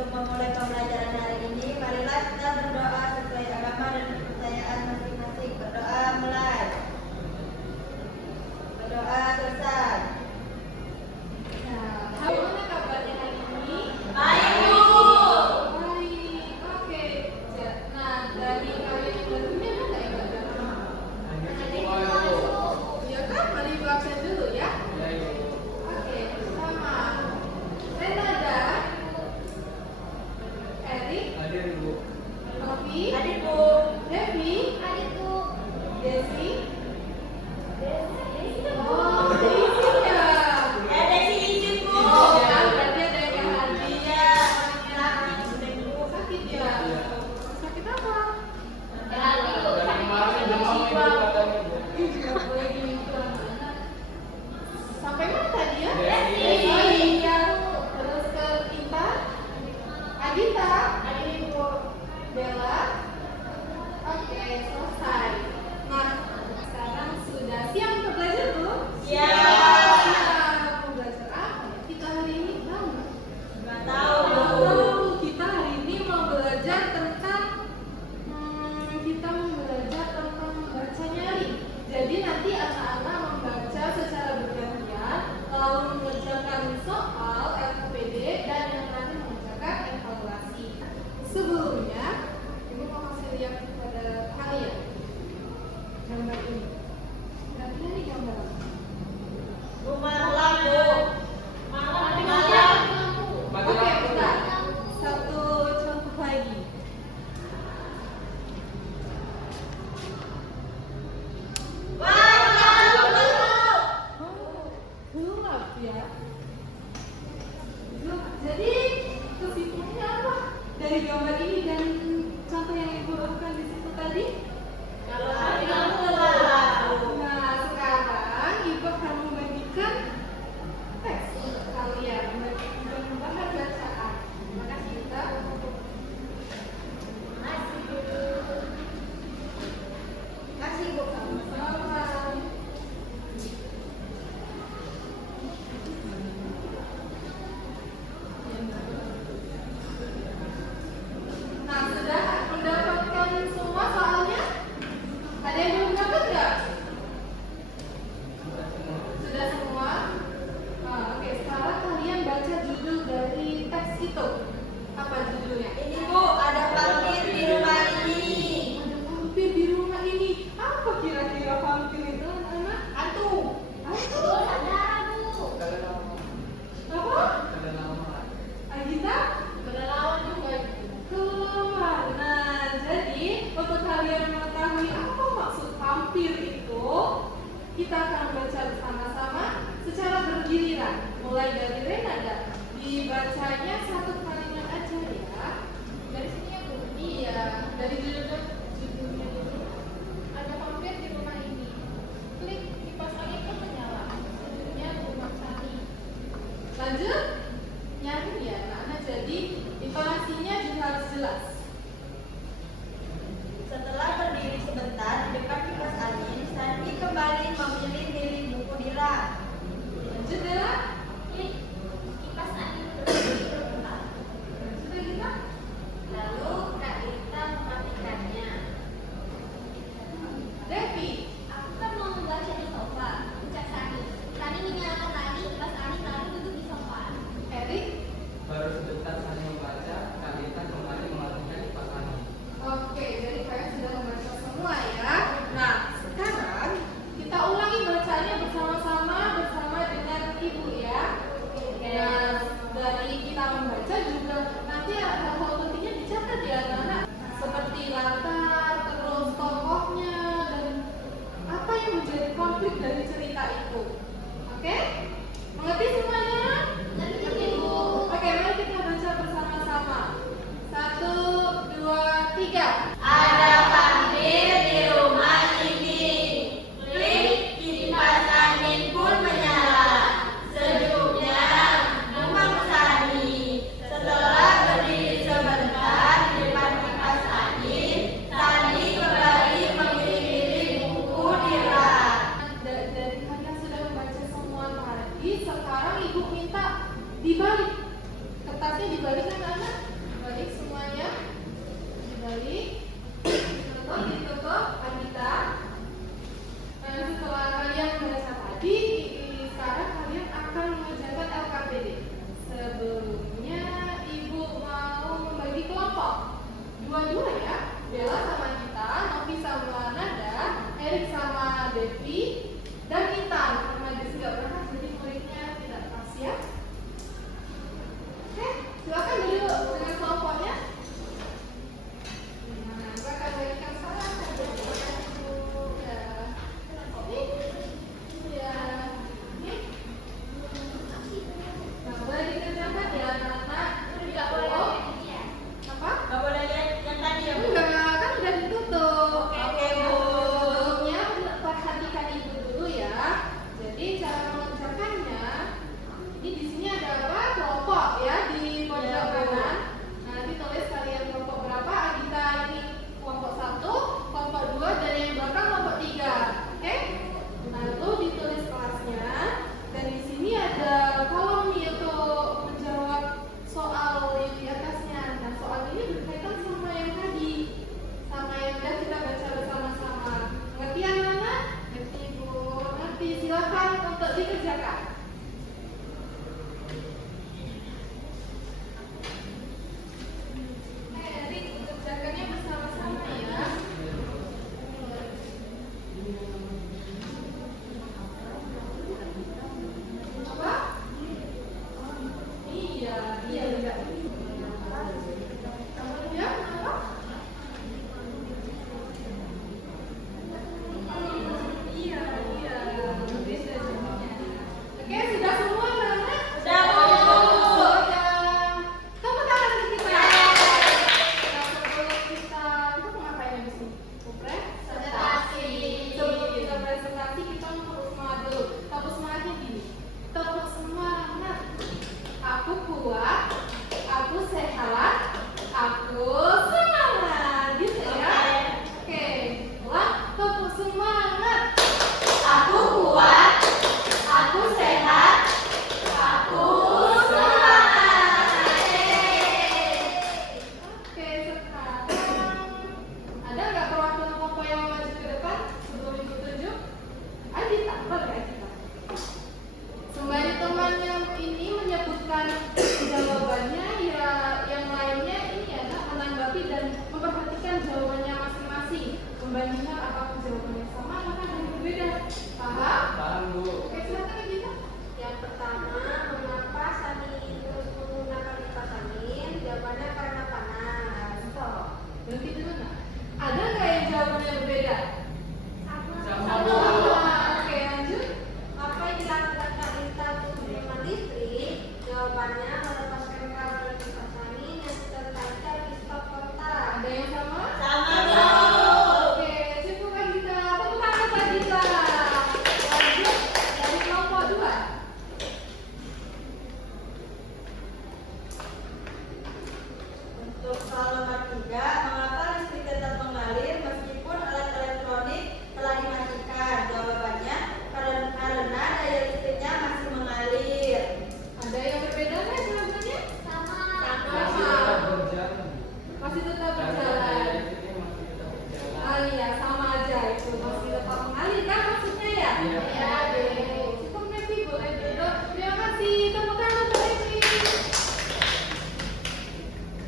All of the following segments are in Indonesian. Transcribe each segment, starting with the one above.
untuk memulai pembelajaran hari ini, marilah kita berdoa sesuai agama dan kepercayaan masing-masing. Berdoa mulai. Berdoa selesai. Bagaimana kabarnya hari ini? Baik, Bu. Baik, oke. Nah, dari kalian yang baru ini ada nggak yang baru? Ya kan, mari ibu absen dulu ya. Oke, pertama. Renada, Erik, Hadir, Bu. Novi, Hadir, Bu. Devi, Hadir, Bu. Desi. Desi. Oh, Desi ya. Desi izin, Bu. Ya, berarti ada yang hadir. Iya, Bu. Sakit ya? Sakit apa? Dari kemarin demam itu katanya, Bu. Nggak boleh gitu anak. Sampai mana tadi ya? Desi. Oh iya. Terus ke Tinta, Adita, Ibu Bella. Oke, selesai. Nah, sekarang sudah siap untuk belajar belum? Siap. Siap. Mau belajar apa ya? Kita hari ini tahu nggak? Nggak tahu, Bu. Tahu. Kita hari ini mau belajar tentang membaca nyari. Jadi nanti anak-anak membaca secara bergantian, lalu mengerjakan soal LKPD dan yang terakhir mengerjakan evaluasi. Sebelumnya, ibu mau kasih lihat kepada kalian gambar ini. Kira-kira ini gambar apa? Rumah lampu. Mati Oke, lampu. bentar. Satu contoh lagi. Gelap ya. Jadi kesimpulannya apa dari gambar ini dan contoh yang ibu lakukan di situ tadi? Kalau hari lampu gelap. Nah, sekarang ibu akan membagikan teks untuk kalian dan bahan bacaan. Maka kita Kasih, Bu. sama-sama. Nah, sudah mendapatkan semua soalnya? Ada yang belum dapat nggak? Sudah semua? Nah, oke, sekarang kalian baca judul dari teks itu. Apa judulnya? Ini, Bu, ada vampir di rumah ini. Ada vampir di rumah ini. Apa kira-kira vampir itu, anak-anak? Hantu. Hantu? Ada nama. Apa? Ada nama. Agita? Berlawan juga. Keluar. Nah, jadi untuk kalian mengetahui apa maksud vampir itu, kita akan baca bersama-sama secara bergiliran. Mulai dari Renada. Dibacanya satu kalimat aja ya. Dari sini ya, Bu? Iya, dari judulnya dulu. Ada vampir di rumah ini. Klik kipas angin pun menyala. Sejujurnya rumah Sani. Lanjut. Nyari ya, nah, jadi intonasinya juga harus jelas. Setelah berdiri sebentar di dekat kipas angin, Sandy kembali memilih-milih buku di rak. Lanjut Bella. Klik kipas angin berdiri sebentar. Lanjut Agita. Lalu Kak Irta mematikannya.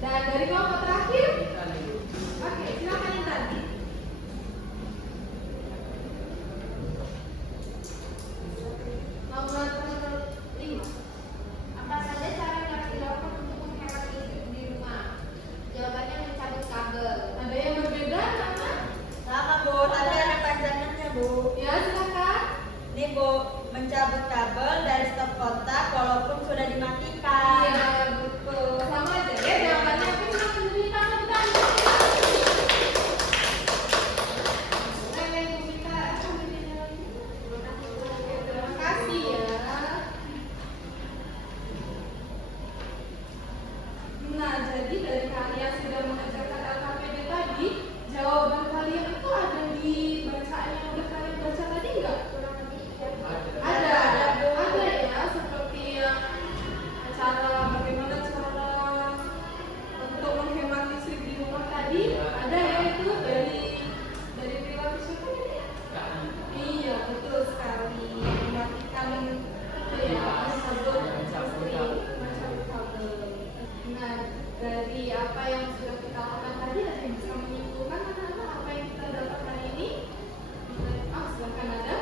Dan dari kelompok terakhir, oke, silakan Intan. Nomor 5. Apa saja cara yang dilakukan untuk menghemat listrik di rumah? Jawabannya mencabut kabel. Ada yang berbeda, Nana? Sama Bu, tapi ada panjangannya Bu. Ya, silakan. Ini Bu, mencabut kabel dari stop kontak walaupun sudah dimatikan. Iya, betul. Sama aja ya jawabannya. Tapi cuma sendiri tangan kita. Terima kasih ya. Nah, jadi dari kalian sudah mengerjakan LKPD tadi, jawaban kalian itu ada di bacaan yang udah kalian baca tadi nggak? Ada ya, seperti yang bagaimana cara untuk menghemat listrik di rumah tadi, ada ya itu dari perilaku siapa ini? Iya, betul sekali. Mematikan mencabut kabel. Nah, dari apa yang sudah kita lakukan tadi, ada yang bisa menyimpulkan anak-anak apa yang kita dapat hari ini? Silakan ada.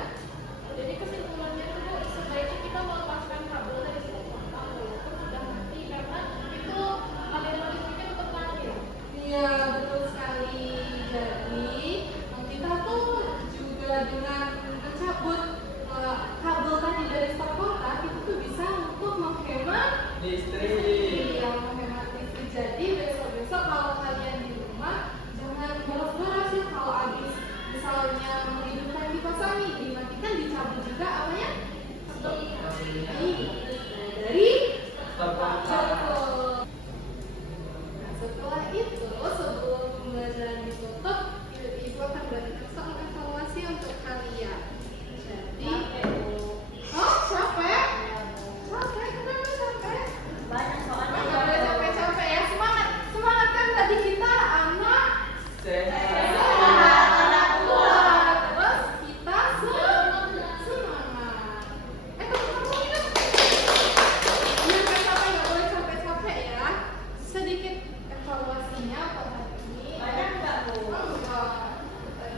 Jadi kesimpulannya itu Bu, sebaiknya kita melepaskan kabel dari stop kontak walaupun sudah mati karena itu aliran listriknya tetap lanjut. Iya, betul sekali. Jadi kita tuh juga dengan mencabut kabel tadi dari stop kontak itu tuh bisa untuk menghemat Listrik. yang menghemat listrik. Jadi besok-besok kalau kalian di rumah jangan boros-boros ya, kalau habis misalnya menghidupkan kipas angin dimatikan, dicabut juga apanya? Dari Stop kontak. betul. Nah, setelah itu sebelum pembelajaran ditutup, ibu akan berikan soal evaluasi untuk kalian. Jadi, oh capek? Capek? Kenapa capek? Banyak soalnya. Nggak boleh capek-capek ya. Semangat, semangat kan tadi kita anak Sehat. anak kuat. Terus kita semangat. Teman-teman minum. Iya, nggak boleh capek-capek ya. Sedikit evaluasinya apa hari ini? Banyak nggak Bu? Enggak.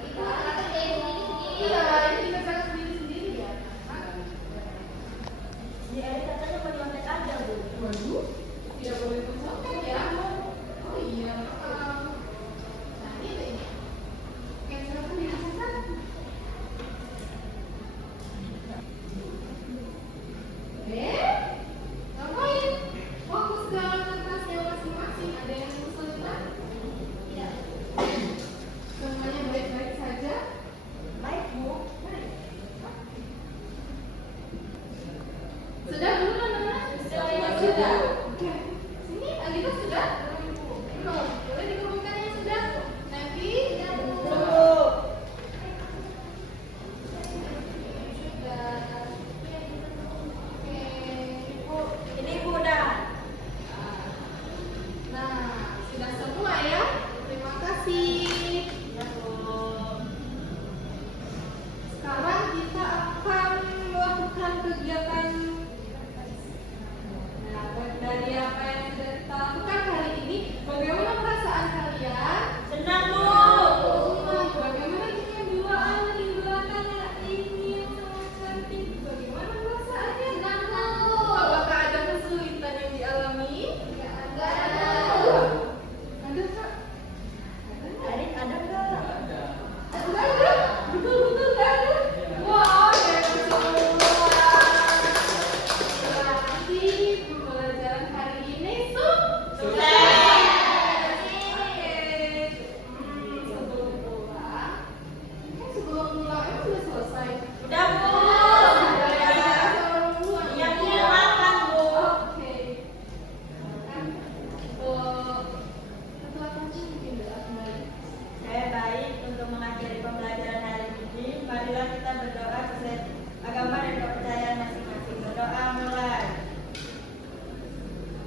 Kita kayak gini-gini. Iya, ini kita jaga sendiri-sendiri ya. Di Eri katanya mau nyontek aja Bu. Waduh, tidak boleh mencontek ya. Oh iya. Nah, ini. Oke, silakan dihasilkan. Ngapain? Fokus ke kertasnya masing-masing. Ada yang kesulitan? Tidak. Semuanya baik-baik saja? Baik Bu. Baik. Sudah belum anak-anak? Sudah. Oke. Sini, Alita sudah? Belum. Boleh dikemukakan yang sudah? Nanti? Tunggu. Sudah. Oke. Bu, ini Bu dah. Nah, sudah semua ya? Terima kasih. Ya Bu. Sekarang kita akan melakukan kegiatan. Nah, dari apa yang sudah kita lakukan hari ini, bagaimana perasaan kalian? Senang Bu. Bagaimana dengan duaan di belakang ini yang sangat cantik? Bagaimana perasaannya? Apakah ada kesulitan yang dialami? Enggak ada. Ada Kak? Eri ada nggak? Ada? Betul-betul nggak ada? Wah, hebat semua. Berarti pembelajaran hari ini sukses. Oke. Sebelum pulang, sebelum pulang emang udah selesai? Udah Bu. Sebelum pulang. Yang makan Bu. Oke. Kan, ketua kampus mungkin udah kembali. Saya baik untuk mengakhiri pembelajaran hari ini. Marilah kita berdoa sesuai agama dan kepercayaan masing-masing. Berdoa mulai.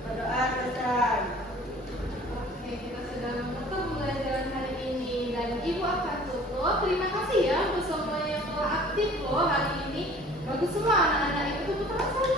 Berdoa selesai. Oke, kita sudah menutup pembelajaran hari ini dan Ibu akan tutup. Terima kasih ya untuk semuanya yang telah aktif loh hari ini. Bagus semua anak-anak itu, tepuk tangan saja.